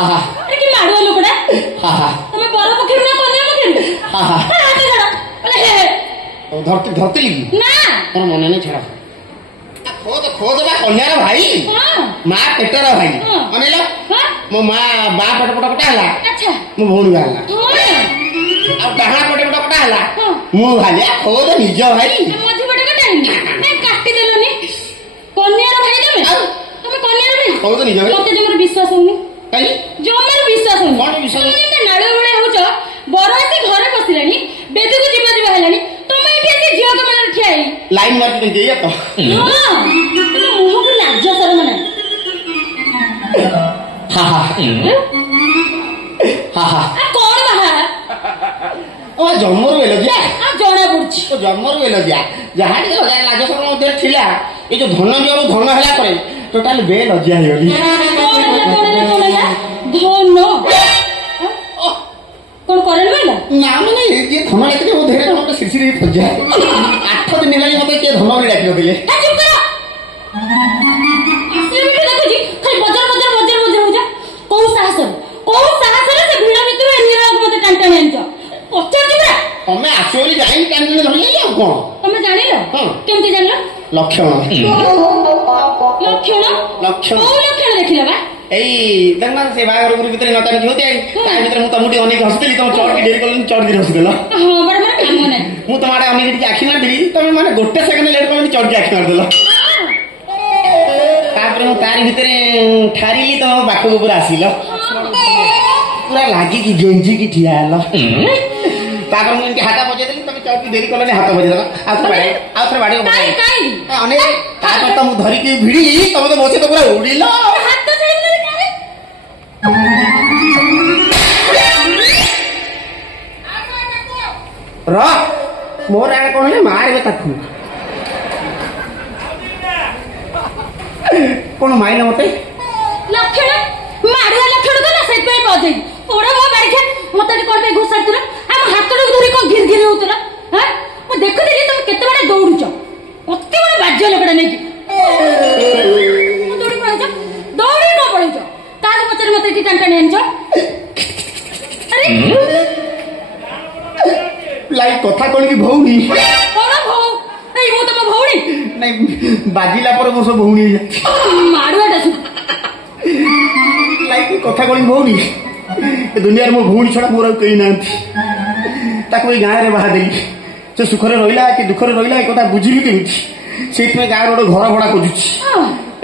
अरे कि माडुआ लोकड़ा तुम बर पक्षी ना कन्या पक्षी हाथ छाड़ अरे धरती धरती ना तोर मन नहीं छाड़ खोद खोद बा कन्यार भाई मां पेटर भाई अनेला मो मां बा पट पट पटा हला अच्छा मो भौणी बाला आ डाहा पट पट पटा हला मो भालिया खोद निज भाई मझी पट कटाई नहीं काटी देलोनी कन्यार भाई तुम कन्यार भाई खोद निज भाई मते जमर विश्वास होनी काई जमर विश्वास होनी कोन विश्वास तुम नाळे बळे होचो बरसी घरे बसिलानी बेबी को जिमा जिमा हेलानी तुम एठी से झियो के मन ठियाई लाइन मार के देया तो हां तुम मुह को लाज शरम ना आ कोन बहा ओ जन्मर वेल जा आ जोड़ा बुडची ओ जन्मर वेल जा जहां के लगा लाज शरम मते थिला ए जो धन जो धन हला करे टोटल बे लज्जा हेली धन कौन करेन बेला ना माने ये धन लेके वो धेरे मते सिरसिरी फजा 8 दिन हेलानी मते के धन ले डाकियो देले चुप करो असली भी देखो जी खाली बजर हो जा को साहस रे से भिड़ा मित्र निराग मते टांटा नेंचो पछर जुरा तमे आसोली जाई कांदने धरले आ कोन तमे जानिलो केमते जानिलो लक्षण लक्षण देखिला बा एई दंगन से बागर गुरु भीतर नता नहीं होते ता भीतर मु तमुटी अनेक हसतेली तुम चढ़ के डेरी करलन चढ़ के हसदेला हां बड़ बड़ काम नै मु तमाडे अनेक आखि मार देली तमे माने गोटे सेकंड लेट करलन चढ़ के आखि मार देला तापर मु तारी भीतर ठारीली तो बाकु ऊपर आसीलो पूरा लागी की गेंजी की ठिया हलो तापर मु इनके हाथ बजे देली तमे चढ़ के डेरी करलन हाथ बजे देला आउथरे बाड़ी काई अनेक तापर तो मु धरी के भिड़ी तमे तो बसे तो पूरा उड़ीलो रा मोर आए कौन है मार बे तक कौन माइने मते लक्षण मारुआ लक्षण तो ना सेट पे पहुंचे ओडा मो बाइक मते कोते घुसा तुरा हम हाथ तो धरी को गिर गिर होतला हां मो देखु दिली तुम केते बडे दौड़ुछ कते बडे बाज्य लगडा नै दौड़ी पड़छ दौड़ी न पड़छ तार पचर मते टी टांटा नेंछ अरे लाइक कथा कोन की भौणी कोन भौ ए मो तम भौणी नहीं बाजिला पर मो सब भौणी मारुआ डसु लाइक कथा कोन भौणी ए दुनिया रे मो भौणी छडा मोर कई नांती ताको ए गाय रे बाहा देली से सुख रे रहिला कि दुख रे रहिला ए कथा बुझिली केमिति सेठ में गाय रोड घर भड़ा खोजुची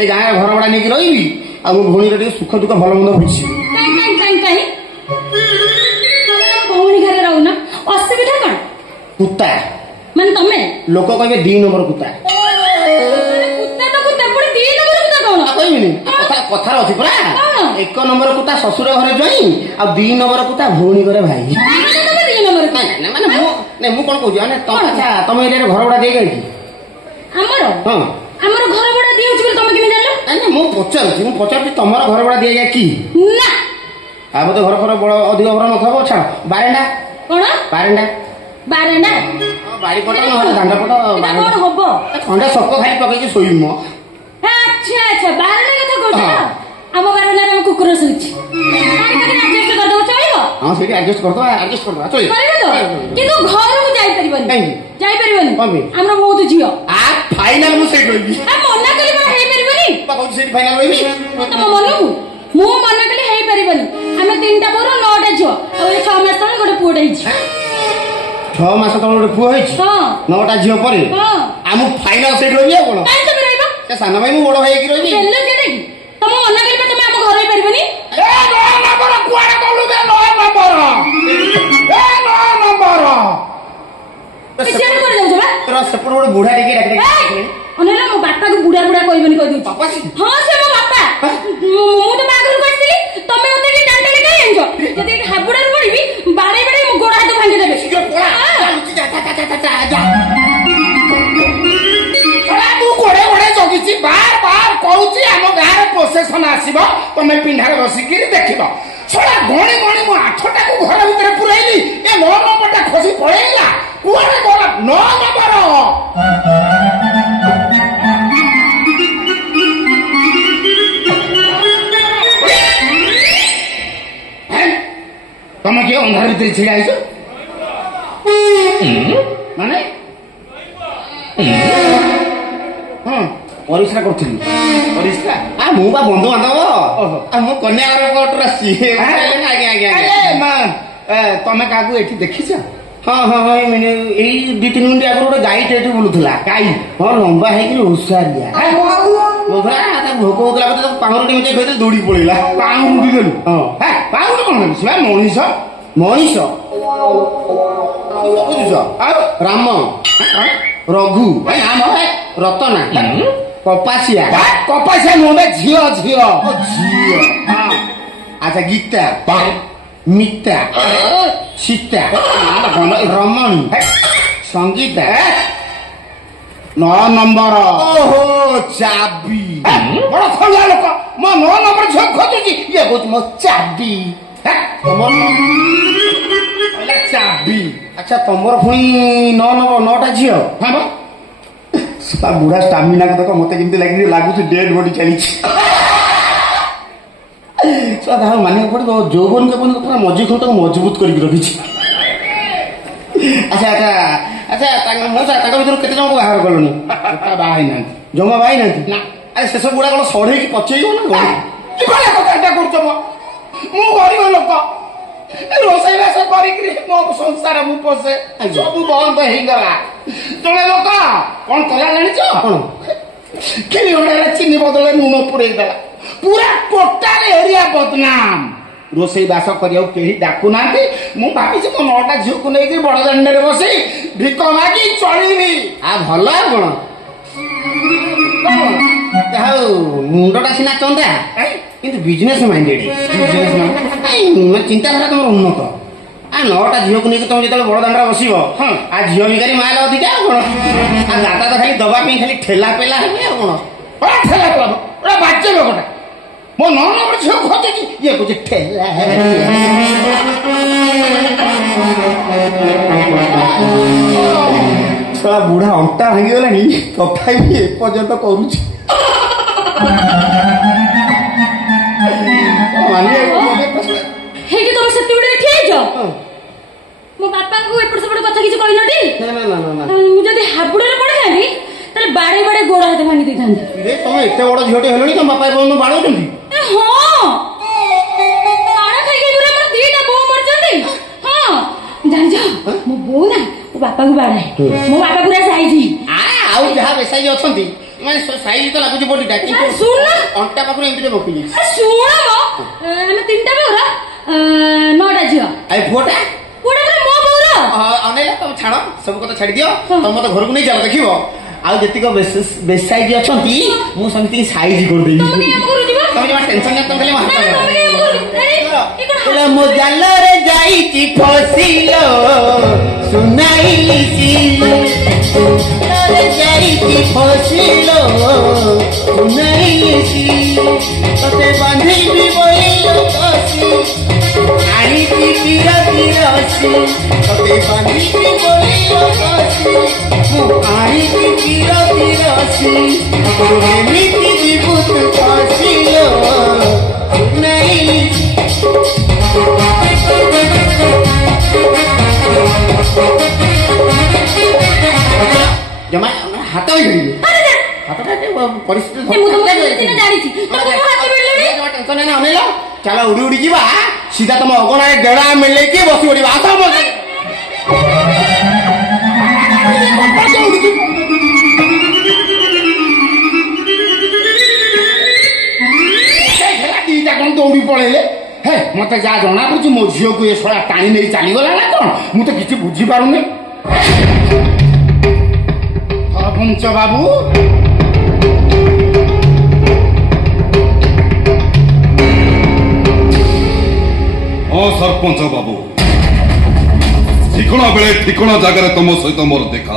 ए गाय घर भड़ा नेकी रहिबी आ मो भौणी रे सुख दुख भलो मंद बुझी काई भौणी घरे रहू ना असुविधा कौन कुत्ता मन तमे लोक कहबे 2 नंबर कुत्ता कुत्ता तो कुत्ता पुणी 2 नंबर कुत्ता कौन कहबिनी कथा कथा अछि परा 1 नंबर कुत्ता ससुर घरे जई आ 2 नंबर कुत्ता भौणी घरे भाई तमे 2 नंबर ना माने मु कोन कहू माने अच्छा तमे एरे घर भड़ा दे गई हमर हां हमर घर भड़ा दिउ छी तमे किने जानलो ना मु पचार तमर घर भड़ा दिया कि ना अब तो घर पर बड़ अधिक घर न थबो छा बारेंडा कोन बारेंडा बाड़ी पट न दांडा पट कोन होबो ठंडा सबको खाली पकई के सोई मो अच्छा बारेंडा कथा कहछ हम बारेंडा रे कुकुर सुछि तारी कने एडजस्ट कर दो चलिबो हां सेठी एडजस्ट कर दो चलिबो करबो तो किंतु घर को जाई परिबनी नहीं जाई परिबनी हमरा बहुत जियो आ फाइनल मु सेट होई आ मना कली पर हे परिबनी पकौ सेठी फाइनल होई तम मनकु मु मना कली हे परिबनी हमें 3टा बोरो 9टा जियो आ 6 मास तले गोटे पुओ दैछि 6 मास तले गोटे पुओ होइछि हां 9टा जियो परे हां आमु फाइनल सेट होई कोन काई तमे रहबो से साना भाई मु बड़ भाई की रही केले केते तम मना कली तमे हम घर परिबनी ए 9 नंबर कुआडा गलु बे 9 नंबर ए 9 नंबर पिछाड़ी कर जाऊ बा तोरा सेपड़ गोटे बुढ़ा टिके डाक अनेला मो बापा को बुढ़ा बुढ़ा कहबनी कह दउ पापा हां से मो बापा मु तो बागर को आछली तमे ओते की डांटा ले काई आंजो जदी हाबुडा रे पड़ीबी बाड़े बाड़े मो गोड़ हाथ भांगी देबे शीघ्र पळा जा पळा तू गोड़े गोड़े जगिची बार बार कहूची हम गार प्रोसेसन आसीबो तमे पिंढारे बसिकी देखिबो छोड़ा गणी गणी मो 8टा को घर भीतर पुराइली ए 9 नंबरटा खसी पळेला कुआरे गला 9 नंबर ଅନ୍ଧାର ଭିତରେ ଛିଡ଼ା ହେଇଛ ମାନେ ହଁ ପରିସ୍ରା କରୁଥିଲି ପରିସ୍ରା ମୁଁ ବା ବନ୍ଧୁବାନ୍ଧବ ମୁଁ କନ୍ୟା ଘର କୋର୍ଟରୁ ଆସିଛି ଆଜ୍ଞା ଆଜ୍ଞା ଆଜ୍ଞା ତମେ କାହାକୁ ଏଠି ଦେଖିଛ ହଁ ହଁ ହଁ ଏଇ 2-3 ମିନିଟ୍ ଆଗରୁ ଗୋଟେ ଗାଈଟେ ଏଠି ବୁଲୁଥିଲା ଗାଈ ହଁ ଲମ୍ବା ହେଇକି ଓସାରିଆ ଭୋକ ହଉଥିଲା ବୋଧେ ପାଉଁରୁଟି ମିଠେଇ ଖାଇଦେଲି ଦୌଡ଼ିକି ପଳେଇଲା ପାଉଁରୁଟି ଦେଲୁ ହଁ ପାଉଁରୁଟି କଣ ନେବି ସେ ମଣିଷ ମଣିଷ ବୁଝୁଛ ଆଉ ରାମ ରଘୁ ନାମ ରତନା କପାସିଆ କପାସିଆ ନୁହଁ ଝିଅ ଝିଅ ଝିଅ ଆଚ୍ଛା ଗୀତା ମିତା ସୀତା ରମଣୀ ସଙ୍ଗୀତା 9 ନମ୍ବର ଓହୋ ଚାବି ବଡ ଖଣ୍ଡିଆ ଲୋକ ମୋ 9 ନମ୍ବର ଝିଅ ଖୋଜୁଛି ଇଏ କହୁଛି ମୋ ଚାବି ଚାବି ଆଚ୍ଛା ତମର ପୁଣି 9 ନମ୍ବର 9ଟା ଝିଅ ହଁ ବୁଢା ଷ୍ଟାମିନା ଦେଖ ମତେ କେମିତି ଲାଗୁଛି ଡେଡ୍ ବଡି ଚାଲିଛି ତାହା ମାନିବାକୁ ପଡିବ ଯୌବନ ପୁରା ମଝି ଖଣ୍ଡକୁ ମଜବୁତ କରିକି ରଖିଛି ଆଚ୍ଛା ଆଚ୍ଛା ଆଚ୍ଛା ତାଙ୍କ ଭିତରୁ କେତେ ଜଣଙ୍କୁ ବାହାର କଲଣି ବାହା ହେଇନାହାନ୍ତି ଜମା ବାହା ହେଇନାହାନ୍ତି ନା ଆରେ ସେସବୁ ଗୁଡା କଣ ସଢେଇକି ପଚେଇବ ନା କଥାଟା କରୁଛ ମୁଁ ଗରିବ ଲୋକ ରୋଷେଇବାସ କରିକିରି ମୋ ସଂସାର ମୁଁ ପୋଷେ ସବୁ ବନ୍ଦ ହେଇଗଲା ଜଣେ ଲୋକ କଣ କଲା ଜାଣିଛ କଣ କିଲୋମିଟର ଚିନି ବଦଳରେ ଲୁଣ ପୁରେଇ ଦେଲା ପୁରା ଟୋଟାଲ ଏରିଆ ବଦନାମ ରୋଷେଇ ବାସ କରିବାକୁ କେହି ଡାକୁନାହାନ୍ତି ମୁଁ ଭାବିଛି ମୋ 9ଟା ଝିଅକୁ ନେଇକି ବଡ ଦାଣ୍ଡରେ ବସି ଭିକ ମାଗି ଚଳିବି ଭଲ ଆଉ କଣ ଆଉ ମୁଣ୍ଡଟା ସିନା ଚନ୍ଦା କିନ୍ତୁ ବିଜନେସ ମାଇଣ୍ଡେଡ ଚିନ୍ତାଧାରା ତମର ଉନ୍ନତ 9ଟା ଝିଅକୁ ନେଇକି ତମେ ଯେତେବେଳେ ବଡ ଦାଣ୍ଡରେ ବସିବ ଝିଅ ଭିକାରୀ ମାଲ ଅଧିକା ଆଉ କଣ ଦାଦା ତ ଖାଲି ଦବା ପାଇଁ ଖାଲି ଠେଲା ପେଲା ହେବେ ଆଉ କଣ ଠେଲା ପେଲା ବାଜ୍ୟ ଲୋକଟା ମୋ 9 ନମ୍ବର ଝିଅ ଖୋଜୁଛି ଇଏ କହୁଛି ଠେଲା ଛୁଆ ବୁଢା ଅଣ୍ଟା ଭାଙ୍ଗିଗଲାଣି ତଥାପି ଏପର୍ଯ୍ୟନ୍ତ କରୁଛି ହେଇକି ତମେ ସେତେବେଳେ ଠିଆ ହେଇଛ ମୋ ବାପାଙ୍କୁ ଏପଟ ସେପଟ କଥା କିଛି କହିଲଟି ମୁଁ ଯଦି ହାବୁଡରେ ପଡିଥାନ୍ତି ତାହେଲେ ବାଡେ ବାଡେ ଗୋଡ ହାତ ଭାଙ୍ଗି ଦେଇଥାନ୍ତି ତମେ ଏତେ ବଡ ଝିଅଟେ ହେଲଣି ତମ ବାପା ଏପର୍ଯ୍ୟନ୍ତ ବାଡଉଛନ୍ତି ହଁ ମାଡ ଖାଇକି ଦୂର ଆମର 2ଟା ବୋଉ ମରିଛନ୍ତି ହଁ ଜାଣିଛ ମୋ ବୋଉ ନା ମୋ ବାପାକୁ ବାଡାଏ ମୋ ବାପା ପୁରା ସାଇଜି ଆଉ ଯାହା ବେସାଇଜି ଅଛନ୍ତି ମାନେ ସାଇଜି ତ ଲାଗୁଛି ବଡିଟା କିନ୍ତୁ ଶୁଣ ଅଣ୍ଟା ପାଖରୁ ଏମିତି ବକିଲି ଶୁଣ ଆମେ 3ଟା ବୋଉର 9ଟା ଝିଅ ଆଉ ପୁଅଟା ପୁରା ମୋ ବୋଉର ଅନେଇଲା ତମେ ଛାଡ ସବୁ କଥା ଛାଡି ଦିଅ ତମେ ମତେ ଘରକୁ ନେଇ ଚାଲ ଦେଖିବ ଆଉ ଯେତିକ ବେସାଇଜି ଅଛନ୍ତି ମୁଁ ସେମିତି ସାଇଜ କରିଦେବି ତମେ ଜମା ଟେନସନ ନିଅ ତମେ ଖାଲି ମୋ ଜାଲରେ ଯାଇଛି ଫସିଲ ସୁନାଇଛି ଯାଇଛି ଫସିଲ ସୁନାଇଛି ତତେ ବାନ୍ଧିବି ବଇଲ କସି ଆଣିଛି ବିରତି ରସି ତତେ ବାନ୍ଧିବି ବଇଲ କସି ମୁଁ ଆଣିଛି ବିରତି ରସି ଏମିତି ଯିବୁ ତୁ ଫସିଲ ସୁନାଇଛି ଜମା ହାତ ହାତଟା ପରିସ୍ଥିତି ଚାଲ ଉଡି ଉଡି ଯିବା ସିଧା ତମ ଅଗଣାରେ ଗେଡା ମିଳେଇକି ବସି ପଡିବା ଆସ ଦିଟା କଣ ଦୌଡି ପଳେଇଲେ ହେ ମତେ ଯାହା ଜଣା ପଡୁଛି ମୋ ଝିଅକୁ ଏ ଶଳା ଟାଣି ନେଇ ଚାଲିଗଲା ନା କଣ ମୁଁ ତ କିଛି ବୁଝିପାରୁନି ସରପଞ୍ଚ ବାବୁ ହଁ ସରପଞ୍ଚ ବାବୁ ଠିକଣା ବେଳେ ଠିକଣା ଜାଗାରେ ତମ ସହିତ ମୋର ଦେଖା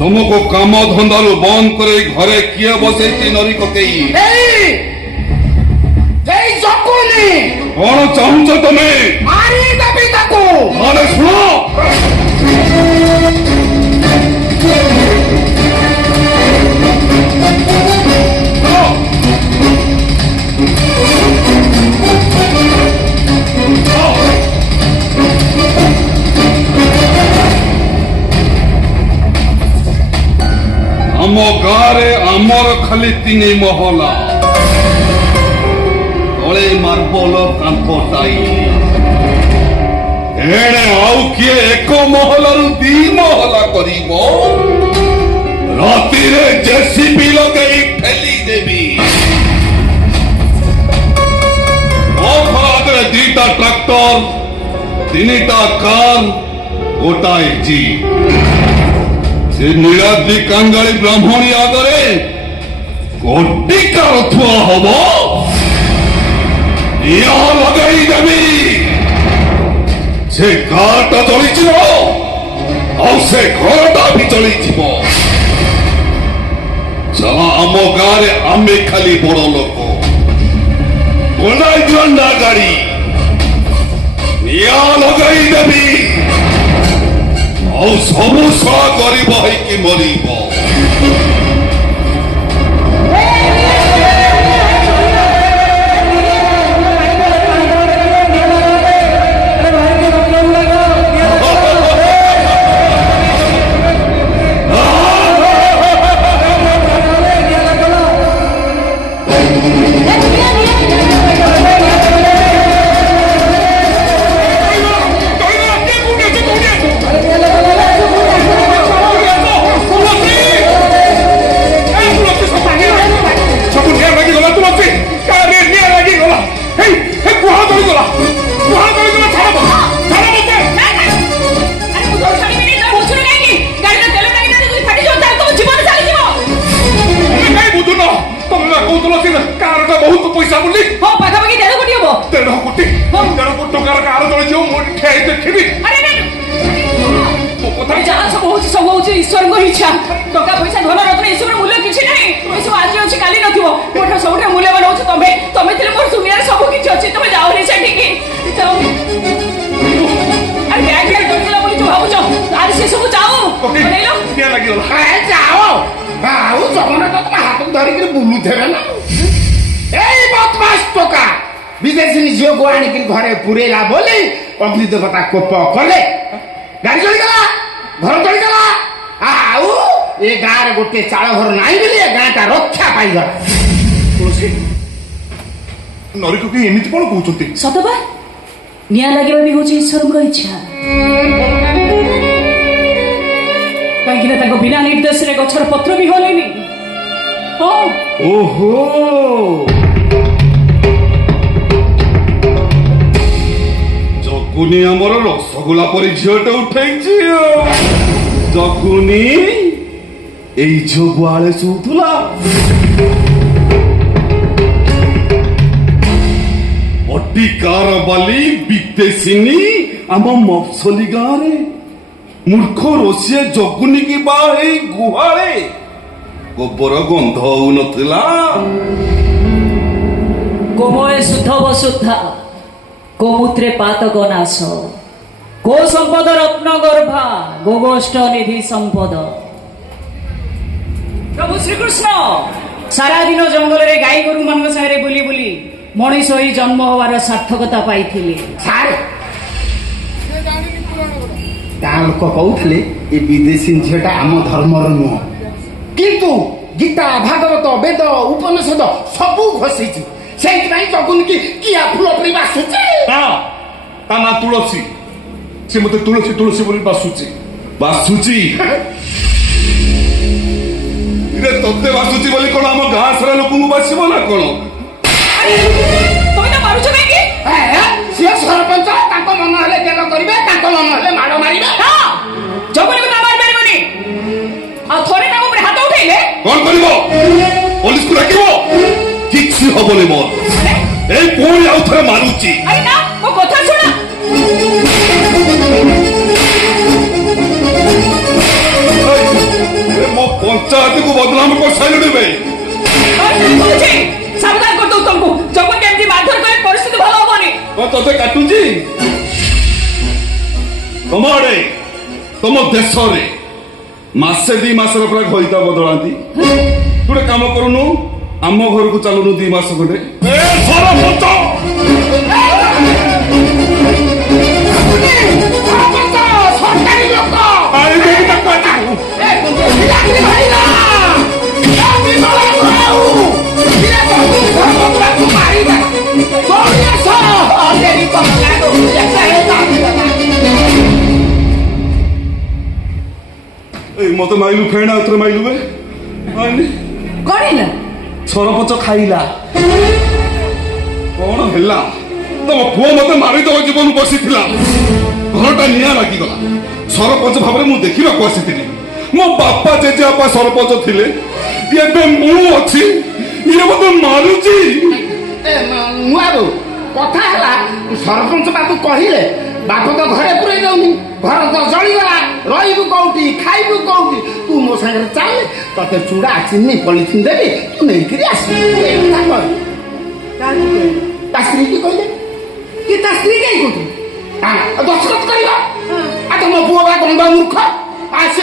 ତମକୁ କାମ ଧନ୍ଦାରୁ ବନ୍ଦ କରି ଘରେ କିଏ ବସେଇଛି ନରୀ କକେଇ କଣ ଚାହୁଁଛ ତମେ ମାରିଦେବି ତାକୁ ଆରେ ଶୁଣ ଖାଲି 3 ମହଲା ତଳେ ମାର୍ବଲ କାନ୍ଥ ଟାଇଲି ଏଣେ ଆଉ କିଏ 1 ମହଲାରୁ 2 ମହଲା କରିବ ରାତିରେ ଜେସିବି ଲଗେଇ ଠେଲି ଦେବି ମୋ ଆଗରେ 2ଟା ଟ୍ରାକ୍ଟର 3ଟା କାର ଗୋଟାଏ ଜିପ୍ ସେ ନୀଳାଦ୍ରି କାଙ୍ଗାଳି ବ୍ରାହ୍ମଣୀ ଆଗରେ କୋଟିକାର ଥୁଆ ହବ ନିଆଁ ଲଗାଇ ଦେବି ସେ ଗାଁଟା ଜଳିଯିବ ଆଉ ସେ ଘରଟା ବି ଜଳିଯିବ ଚାଲ ଆମ ଗାଁରେ ଆମେ ଖାଲି ବଡ ଲୋକ ଗୋଲାଇ ଜଣ୍ଡା ଗାଡି ନିଆଁ ଲଗାଇ ଦେବି ଆଉ ସବୁ ସହ ଗରିବ ହେଇକି ମରିବ विदेशी झील को आणिक घरे पुरेला बोली अग्नि देवता कोप कले गाड़ी चलीगला घर चलीगला आउ ए गाँव गोटे चाल घर नाई बोली गाँटा रक्षा पाईगला तुलसी नरिक कि एमिति कोन कहउछथि सतबा निया लागिबा भी होची ईश्वरक इच्छा काहेकि ताको बिना निर्देश रे गछर पत्र भी होलेनी हो ओहो जगुनी आमर रसगोला परी झीलटे उठेइछि जगुनी एई झगुआले सुथुला अटिकार बाली विदेशिनी आम मफसली गाँव मूर्ख रोषिए जगुनी की बाहे गुहाळे गोबर गंध होउनथिला गोमय शुद्ध वसुधा गोमूत्रे पातक नाश गो संपद रत्न गर्भा गोगोष्ठ निधि संपद प्रभु श्रीकृष्ण सारा दिन जंगल रे गाई गोरु मान सारे बुली बुली मनीष ही जन्म होवार सार्थकता पाई गाँ लोक कहते ये विदेशी झीलटा आम धर्मर नुह किंतु गीता भागवत वेद उपनिषद सबू घोषी से जगुन की किया फूल परी बासुची ता ना तुलसी से मते तुलसी तुलसी बोली बासुची बासुची रे तत्ते बासुची बोली कोन हम गाँ सारा लोक को बासिबो ना कोन तोय ना मारुछ काई की सिया सरपंच ताको मन हले केलो करिवे ताको मन हले मारो मारिवे हां जगुन को ना मार मारिबनी आ थोड़े ना ऊपर हाथ उठेले कोन करिवो पुलिस को डाकिवो किछि हबने मोर ए कोन आउ थरे मारुची अरे ना वो कथा सुना मो पंचायत को बदनाम कर साइलडी बे सावधान कर दो तुमको जब केमती मारधर करे परिस्थिति भलो होबनी ओ तते काटुजी तमरे तम देश रे मासे 2 मासर पर घइता बदलांती तुडे काम करूनु आम घर को चलुनु 2 मास गटे ए सरपंच सरकारी लोक आई देख तक काटू ए भाईला ମାଇଲୁ ଫେଣ ଆଉଥରେ ମାଇଲୁ ବେ ମାଇଲି କଣ ହେଲା? ସରପଞ୍ଚ ଖାଇଲା କଣ ହେଲା ତମ ପୁଅ ମତେ ମାରିଦବ ଜୀବନ ବସିଥିଲା ଘରଟା ନିଆଁ ଲାଗିଗଲା ସରପଞ୍ଚ ଭାବରେ ମୁଁ ଦେଖିବାକୁ ଆସିଥିଲି ମୋ ବାପା ଜେଜେବାପା ସରପଞ୍ଚ ଥିଲେ ଏବେ ମୁଁ ଅଛି ଇଏ ମତେ ମାରୁଛି ନୂଆରୁ କଥା ହେଲା ସରପଞ୍ଚ ବାବୁ କହିଲେ ବାପ ତ ଘରେ ପୁରେଇ ଦଉନି ଘର ତ ଜଳିଗଲା ରହିବୁ କୋଉଠି ଖାଇବୁ କୋଉଠି ତୁ ମୋ ସାଙ୍ଗରେ ଚାଲେ ତତେ ଚୁଡା ଚିନି ପଲିଥିନ ଦେବି ତୁ ନେଇକିରି ଆସିବୁ ତା ସ୍ତ୍ରୀ କି କହିଲେ କି ତା ସ୍ତ୍ରୀ କାହିଁ କହୁଛୁ ଦଶରଥ କହିବ ଆଉ ତମ ପୁଅ ବା ଗଣ୍ଡ ମୂର୍ଖ ଆସି